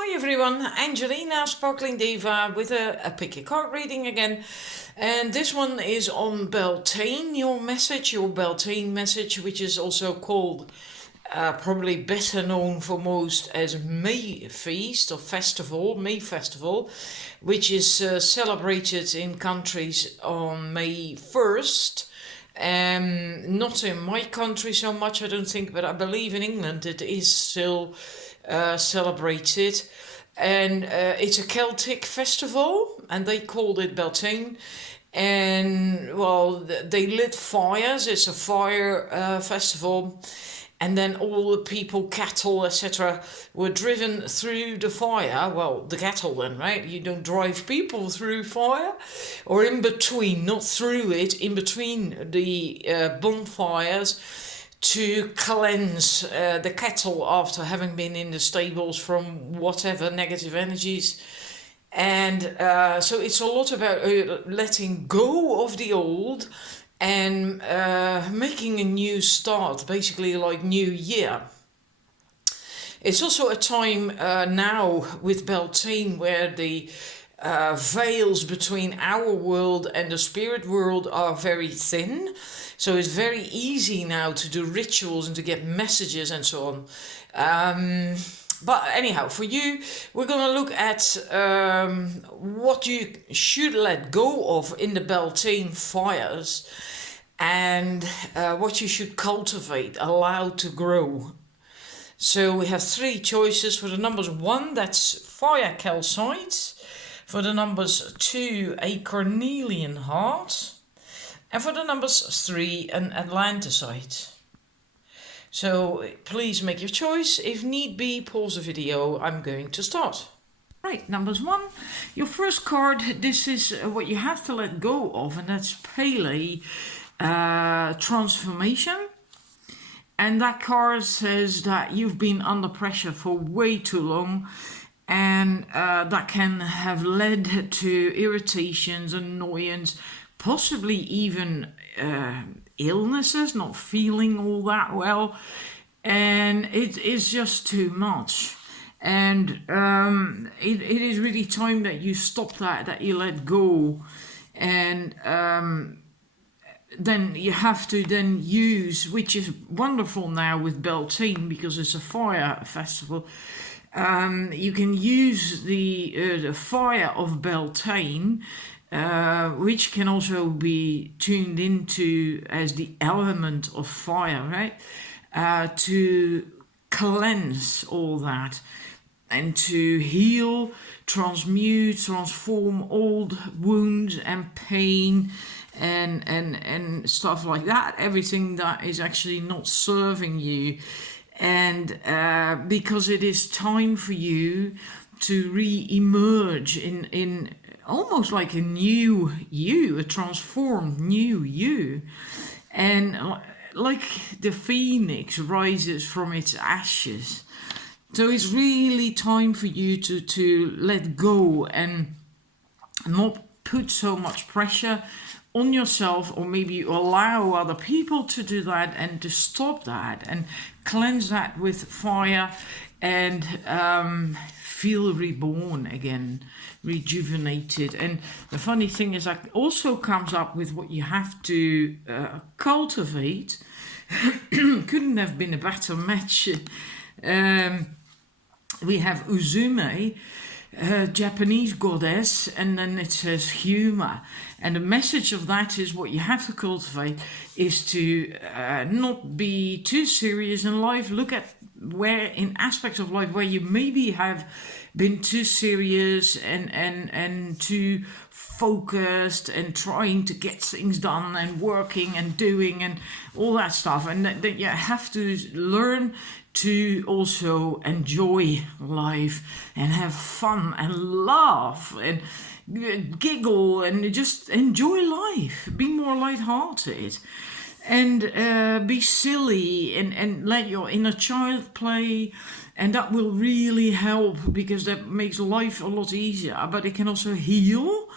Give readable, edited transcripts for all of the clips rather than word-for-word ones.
Hi everyone, Angelina Sparkling Diva with a pick a card reading again. And this one is on Beltane, your Beltane message, which is also called, probably better known for most as May Feast or Festival, May Festival, which is celebrated in countries on May 1st. Not in my country so much, I don't think, but I believe in England it is still celebrated. And it's a Celtic festival, and they called it Beltane. And well, they lit fires. It's a fire festival, and then all the people, cattle, etc., were driven through the fire. Well, the cattle then, right? You don't drive people through fire, or in between, not through it, in between the bonfires to cleanse the cattle after having been in the stables from whatever negative energies. And so it's a lot about letting go of the old and making a new start, basically like New Year. It's also a time now with Beltane where the veils between our world and the spirit world are very thin. So it's very easy now to do rituals and to get messages and so on. But anyhow, for you, we're going to look at what you should let go of in the Beltane fires and what you should cultivate, allow to grow. So we have three choices. For the numbers 1, that's fire calcite. For the numbers 2, a cornelian heart. And for the numbers 3, an Atlanticite. So please make your choice. If need be, pause the video. I'm going to start. Right, numbers 1. Your first card, this is what you have to let go of, and that's Pele transformation. And that card says that you've been under pressure for way too long, and that can have led to irritations, annoyance, possibly even illnesses, not feeling all that well, and it is just too much. And it is really time that you stop that you let go, and then you have to then use, which is wonderful now with Beltane because it's a fire festival. You can use the fire of Beltane, which can also be tuned into as the element of fire, right? To cleanse all that and to heal, transmute, transform old wounds and pain and stuff like that. Everything that is actually not serving you. And because it is time for you to re-emerge in almost like a new you, a transformed new you. And like the phoenix rises from its ashes. So it's really time for you to let go and not put so much pressure on yourself, or maybe you allow other people to do that, and to stop that and cleanse that with fire and feel reborn again, rejuvenated. And the funny thing is that also comes up with what you have to cultivate. Couldn't have been a better match. We have Uzume, Japanese goddess, and then it says humor. And the message of that is what you have to cultivate is to not be too serious in life. Look at where in aspects of life where you maybe have been too serious and too focused and trying to get things done and working and doing and all that stuff, and that you have to learn to also enjoy life and have fun and laugh and giggle and just enjoy life, be more lighthearted and be silly and let your inner child play. And that will really help because that makes life a lot easier, but it can also heal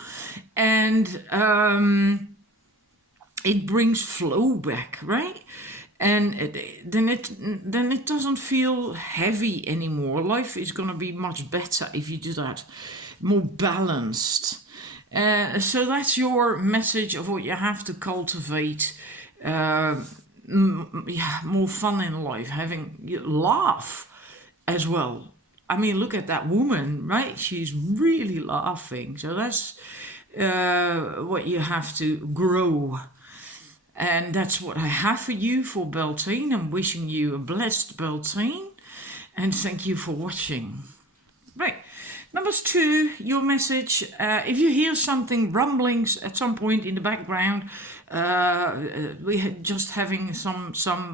and it brings flow back, right? and then it doesn't feel heavy anymore. Life is going to be much better if you do that, more balanced. So that's your message of what you have to cultivate. More fun in life, laugh as well. I mean, look at that woman, right? She's really laughing. So that's what you have to grow. And that's what I have for you for Beltane. I'm wishing you a blessed Beltane. And thank you for watching. Right. Number 2, your message. If you hear something rumblings at some point in the background, we're just having some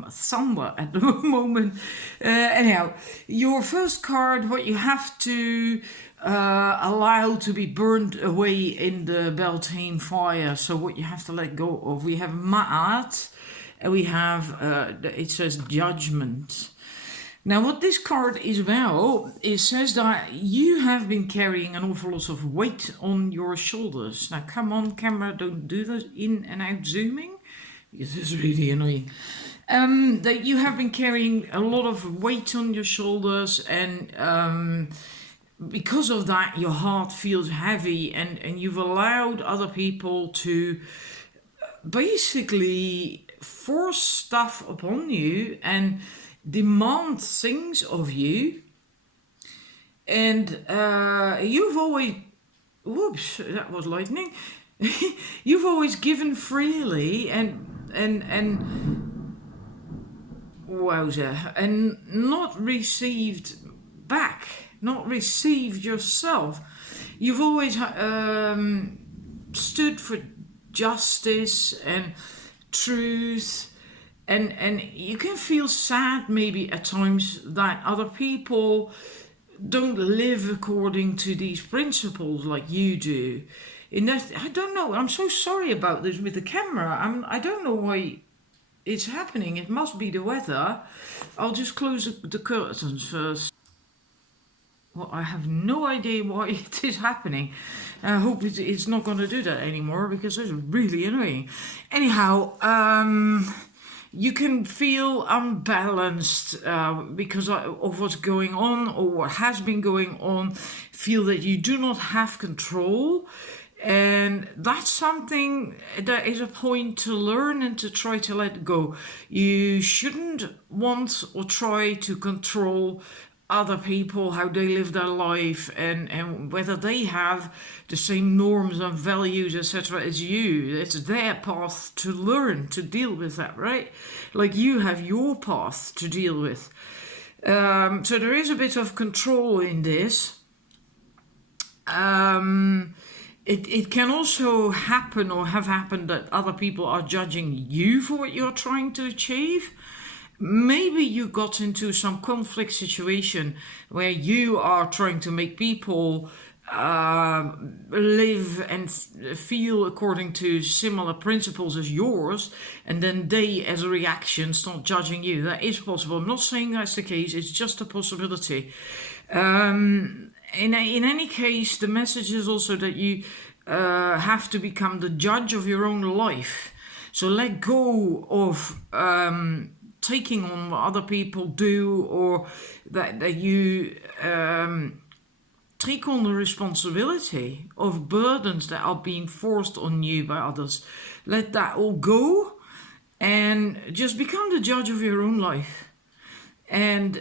thunder at the moment. Anyhow, your first card, what you have to allow to be burned away in the Beltane fire. So what you have to let go of. We have Ma'at, and we have, it says Judgment. Now, what this card is about, it says that you have been carrying an awful lot of weight on your shoulders. Now, come on, camera, don't do the in and out zooming, because it's really annoying. That you have been carrying a lot of weight on your shoulders, and because of that, your heart feels heavy, and you've allowed other people to basically force stuff upon you and demand things of you, and you've always, whoops, that was lightning. You've always given freely and wowza, and not received back, not received yourself. You've always stood for justice and truth. And you can feel sad maybe at times that other people don't live according to these principles like you do. In that, I don't know, I'm so sorry about this with the camera. I don't know why it's happening. It must be the weather. I'll just close the curtains first. Well, I have no idea why it is happening. I hope it's not going to do that anymore, because it's really annoying. Anyhow, you can feel unbalanced because of what's going on or what has been going on. Feel that you do not have control. And that's something that is a point to learn and to try to let go. You shouldn't want or try to control other people, how they live their life, and whether they have the same norms and values, etc. as you. It's their path to learn to deal with that, right? Like you have your path to deal with. So there is a bit of control in this. It can also happen or have happened that other people are judging you for what you're trying to achieve. Maybe you got into some conflict situation where you are trying to make people live and feel according to similar principles as yours, and then they, as a reaction, start judging you. That is possible. I'm not saying that's the case. It's just a possibility. In any case, the message is also that you have to become the judge of your own life. So let go of taking on what other people do, or that you take on the responsibility of burdens that are being forced on you by others. Let that all go and just become the judge of your own life. And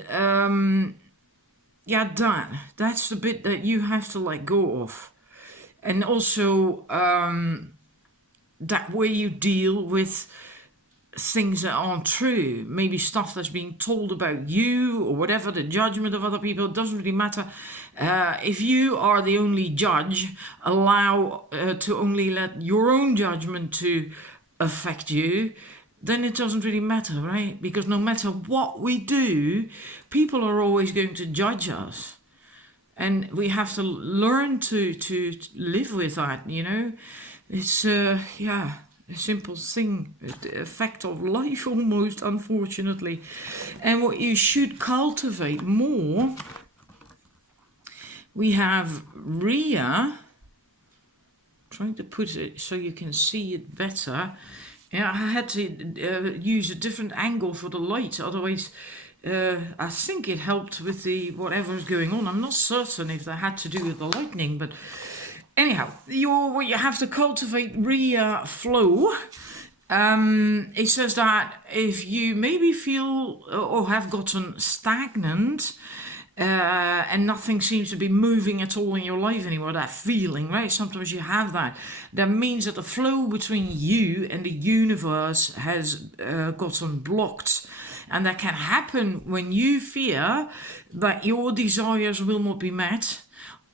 that's the bit that you have to let go of. And also that way you deal with things that aren't true, maybe stuff that's being told about you or whatever, the judgment of other people. It doesn't really matter. If you are the only judge, allow to only let your own judgment to affect you, then it doesn't really matter, right? Because no matter what we do, people are always going to judge us. And we have to learn to live with that, you know. It's, a simple thing, the effect of life almost, unfortunately. And what you should cultivate more, we have Rhea, trying to put it so you can see it better, Yeah, I had to use a different angle for the light, otherwise I think it helped with the whatever's going on. I'm not certain if that had to do with the lightning, but anyhow, you have to cultivate flow. It says that if you maybe feel or have gotten stagnant and nothing seems to be moving at all in your life anymore, that feeling, right? Sometimes you have that. That means that the flow between you and the universe has gotten blocked. And that can happen when you fear that your desires will not be met,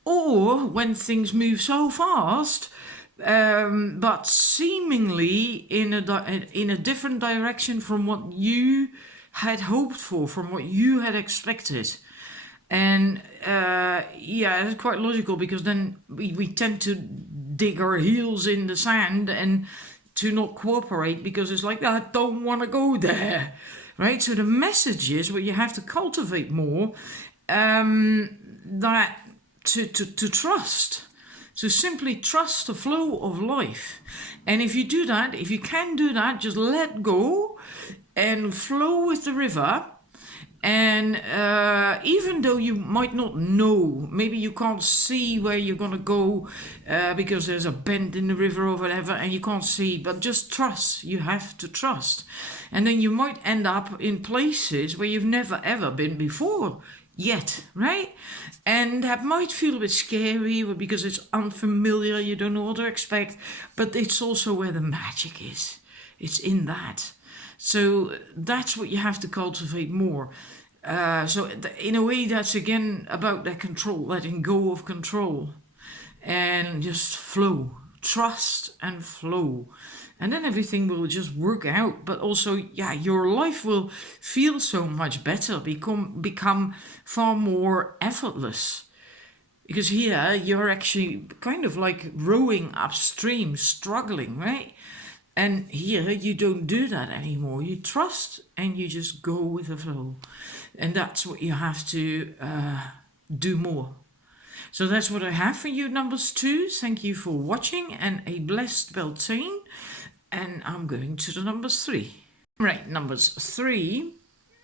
or when things move so fast, but seemingly in a different direction from what you had hoped for, from what you had expected. And yeah, it's quite logical, because then we tend to dig our heels in the sand and to not cooperate, because it's like, I don't want to go there, right? So the message is, well, you have to cultivate more that to trust. So simply trust the flow of life. And if you do that, if you can do that, just let go and flow with the river. And even though you might not know, maybe you can't see where you're going to go because there's a bend in the river or whatever, and you can't see, but just trust. You have to trust. And then you might end up in places where you've never ever been before yet, right? And that might feel a bit scary because it's unfamiliar, you don't know what to expect, but it's also where the magic is. It's in that. So that's what you have to cultivate more. So in a way, that's again about that control, letting go of control and just flow, trust and flow. And then everything will just work out. But also, yeah, your life will feel so much better, become far more effortless. Because here you're actually kind of like rowing upstream, struggling, right? And here you don't do that anymore. You trust and you just go with the flow. And that's what you have to do more. So that's what I have for you, numbers 2. Thank you for watching, and a blessed Beltane. And I'm going to the numbers 3. Right, numbers 3.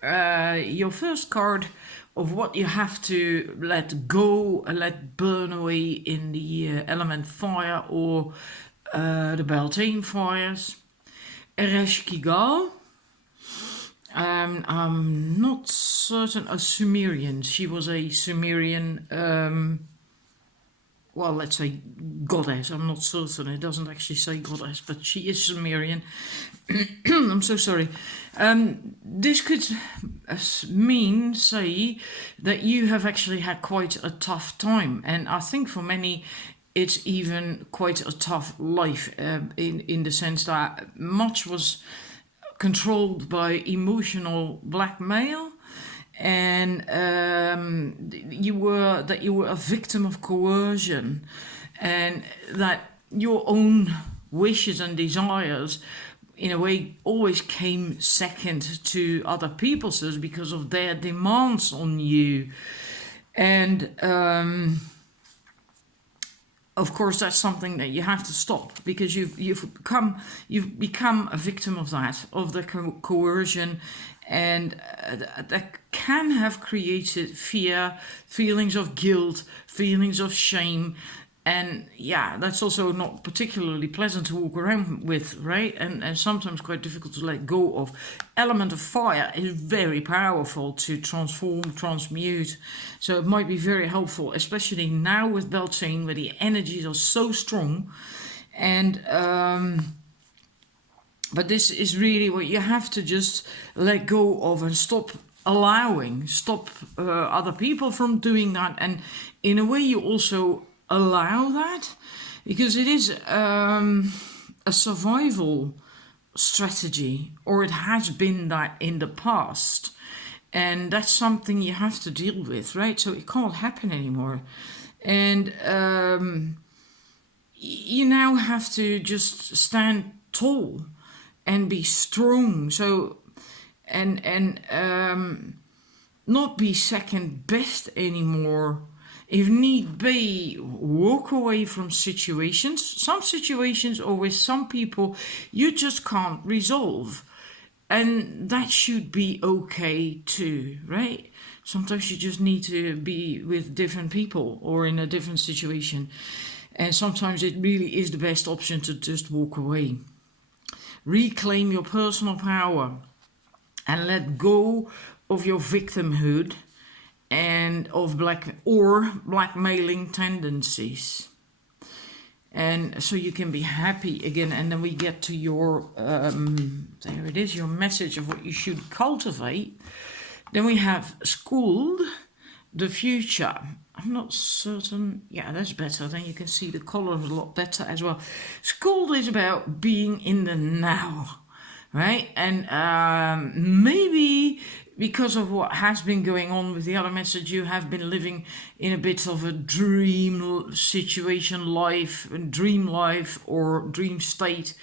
Your first card of what you have to let go, let burn away in the element fire, or the Beltane fires. Ereshkigal. I'm not certain. A Sumerian. She was a Sumerian, well, let's say goddess. I'm not certain. It doesn't actually say goddess, but she is Sumerian. I'm so sorry. This could say that you have actually had quite a tough time. And I think for many, it's even quite a tough life in the sense that much was controlled by emotional blackmail, and you were a victim of coercion, and that your own wishes and desires in a way always came second to other people's because of their demands on you. And of course, that's something that you have to stop, because you've become a victim of that, of the coercion, and that can have created fear, feelings of guilt, feelings of shame. And yeah, that's also not particularly pleasant to walk around with, right? And sometimes quite difficult to let go of. Element of fire is very powerful to transform, transmute. So it might be very helpful, especially now with Beltane, where the energies are so strong. And but this is really what you have to just let go of and stop allowing, stop other people from doing that. And in a way, you also allow that, because it is a survival strategy, or it has been that in the past, and that's something you have to deal with, right? So it can't happen anymore, and you now have to just stand tall and be strong, so and not be second best anymore If need be, walk away from situations. Some situations or with some people you just can't resolve. And that should be okay too, right? Sometimes you just need to be with different people or in a different situation. And sometimes it really is the best option to just walk away. Reclaim your personal power and let go of your victimhood and of blackmailing tendencies. And so you can be happy again. And then we get to your, there it is, your message of what you should cultivate. Then we have schooled, the future. I'm not certain. Yeah, that's better. Then you can see the colors a lot better as well. Schooled is about being in the now, right? And maybe because of what has been going on with the other message, you have been living in a bit of a dream situation life, dream life or dream state.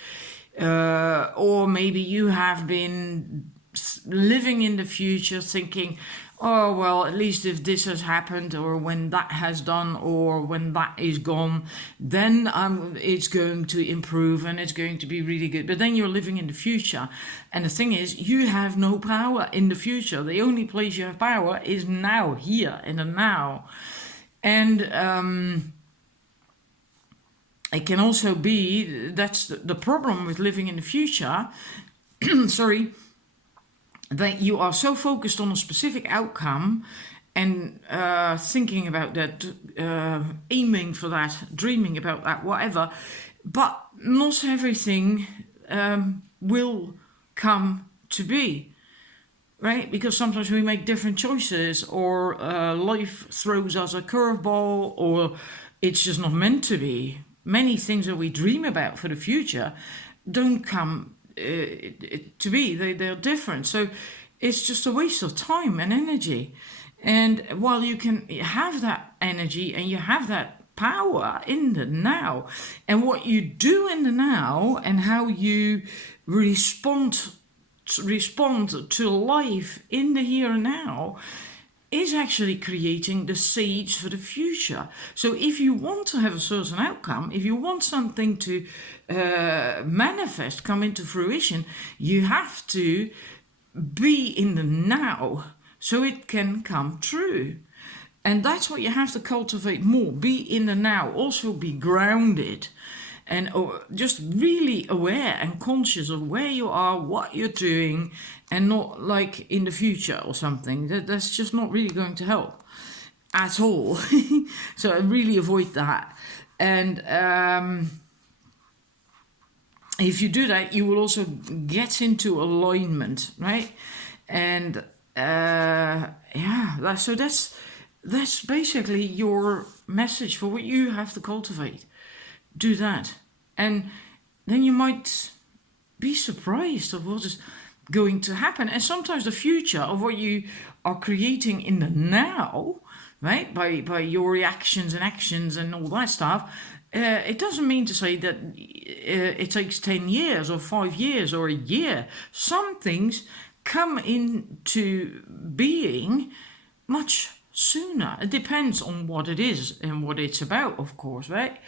Or maybe you have been living in the future thinking, oh, well, at least if this has happened or when that has done or when that is gone, then it's going to improve and it's going to be really good. But then you're living in the future. And the thing is, you have no power in the future. The only place you have power is now, here, in the now. And it can also be, that's the problem with living in the future, sorry, that you are so focused on a specific outcome and thinking about that, aiming for that, dreaming about that, whatever, but not everything will come to be, right? Because sometimes we make different choices, or life throws us a curveball, or it's just not meant to be. Many things that we dream about for the future don't come to be. They're different. So it's just a waste of time and energy. And while you can have that energy and you have that power in the now, and what you do in the now and how you respond to life in the here and now is actually creating the seeds for the future. So if you want to have a certain outcome, if you want something to manifest, come into fruition, you have to be in the now so it can come true. And that's what you have to cultivate more. Be in the now. Also be grounded and just really aware and conscious of where you are, what you're doing, and not like in the future or something. That's just not really going to help at all. So I really avoid that. And if you do that, you will also get into alignment, right? And so that's basically your message for what you have to cultivate. Do that, and then you might be surprised of what is going to happen. And sometimes the future of what you are creating in the now, right, by your reactions and actions and all that stuff, it doesn't mean to say that it takes 10 years or 5 years or a year. Some things come into being much sooner. It depends on what it is and what it's about, of course, right?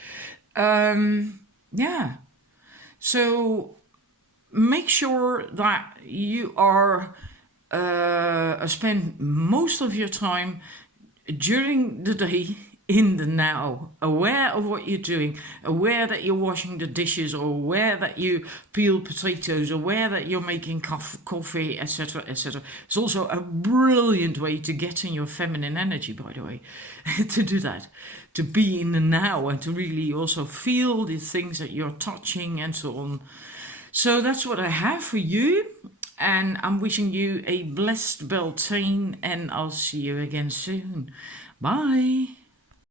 So make sure that you are spend most of your time during the day in the now, aware of what you're doing, aware that you're washing the dishes, or aware that you peel potatoes, aware that you're making coffee, etc., etc. It's also a brilliant way to get in your feminine energy, by the way, to do that, to be in the now and to really also feel the things that you're touching and so on. So that's what I have for you, and I'm wishing you a blessed Beltane, and I'll see you again soon. Bye.